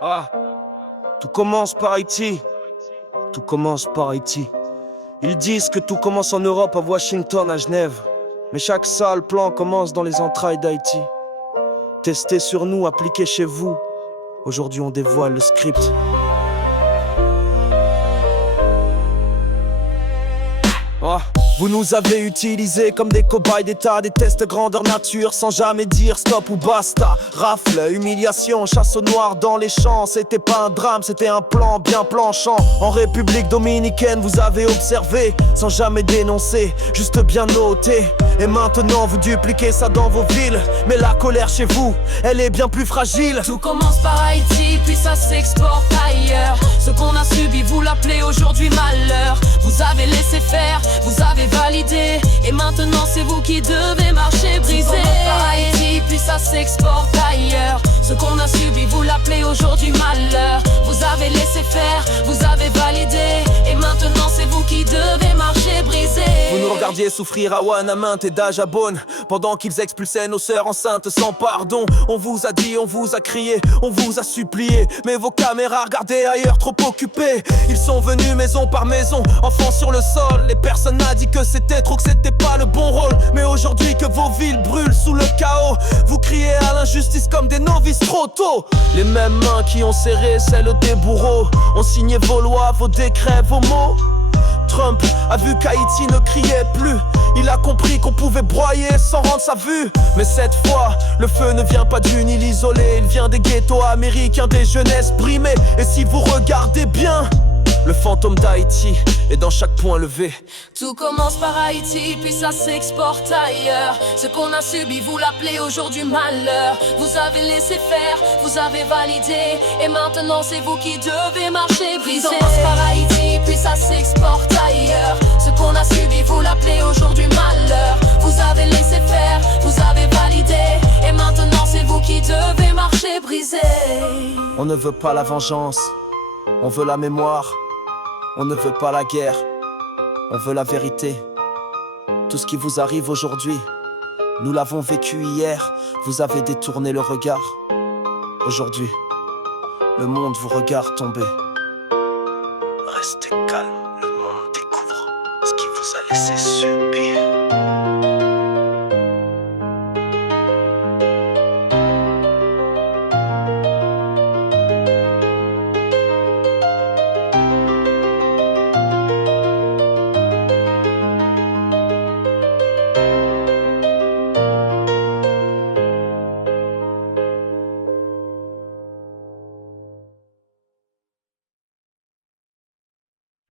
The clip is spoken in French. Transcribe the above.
Ah, tout commence par Haïti. Tout commence par Haïti. Ils disent que tout commence en Europe, à Washington, à Genève. Mais chaque sale plan commence dans les entrailles d'Haïti. Testé sur nous, appliqué chez vous. Aujourd'hui, on dévoile le script. Ah, vous nous avez utilisés comme des cobayes d'état, des tests grandeur nature sans jamais dire stop ou basta. Rafle, humiliation, chasse au noir dans les champs. C'était pas un drame, c'était un plan bien planchant. En République dominicaine, vous avez observé sans jamais dénoncer, juste bien noté. Et maintenant vous dupliquez ça dans vos villes. Mais la colère chez vous, elle est bien plus fragile. Tout commence par Haïti, puis ça s'exporte ailleurs. Ce qu'on a subi, vous l'appelez aujourd'hui malheur. Vous avez laissé faire, vous avez validé, et maintenant c'est vous qui devez marcher brisé. Tout commence par Haïti, puis ça s'exporte ailleurs. Ce qu'on a subi, vous l'appelez aujourd'hui malheur. Vous avez laissé faire, vous avez validé, et maintenant c'est vous qui devez marcher brisé. Vous nous regardiez souffrir à Wanamint et Dajabon pendant qu'ils expulsaient nos sœurs enceintes sans pardon. On vous a dit, on vous a crié, on vous a supplié, mais vos caméras regardaient ailleurs, trop occupées. Ils sont venus maison par maison, enfants sur le sol. Les personnes n'a dit que c'était trop, que c'était pas le bon rôle. Mais aujourd'hui que vos villes brûlent sous le chaos, vous criez à l'injustice comme des novices trop tôt. Les mêmes mains qui ont serré celles des bourreaux ont signé vos lois, vos décrets, vos mots. Trump a vu qu'Haïti ne criait plus. Il a compris qu'on pouvait broyer sans rendre sa vue. Mais cette fois, le feu ne vient pas d'une île isolée. Il vient des ghettos américains, des jeunesses brimées. Et si vous regardez bien, le fantôme d'Haïti est dans chaque point levé. Tout commence par Haïti, puis ça s'exporte ailleurs. Ce qu'on a subi, vous l'appelez aujourd'hui malheur. Vous avez laissé faire, vous avez validé, et maintenant c'est vous qui devez marcher brisé. Tout commence par Haïti, puis ça s'exporte ailleurs. Ce qu'on a subi, vous l'appelez aujourd'hui malheur. Vous avez laissé faire, vous avez validé, et maintenant c'est vous qui devez marcher brisé. On ne veut pas la vengeance, on veut la mémoire. On ne veut pas la guerre, on veut la vérité. Tout ce qui vous arrive aujourd'hui, nous l'avons vécu hier. Vous avez détourné le regard. Aujourd'hui, le monde vous regarde tomber. Restez calme, le monde découvre ce qui vous a laissé sur.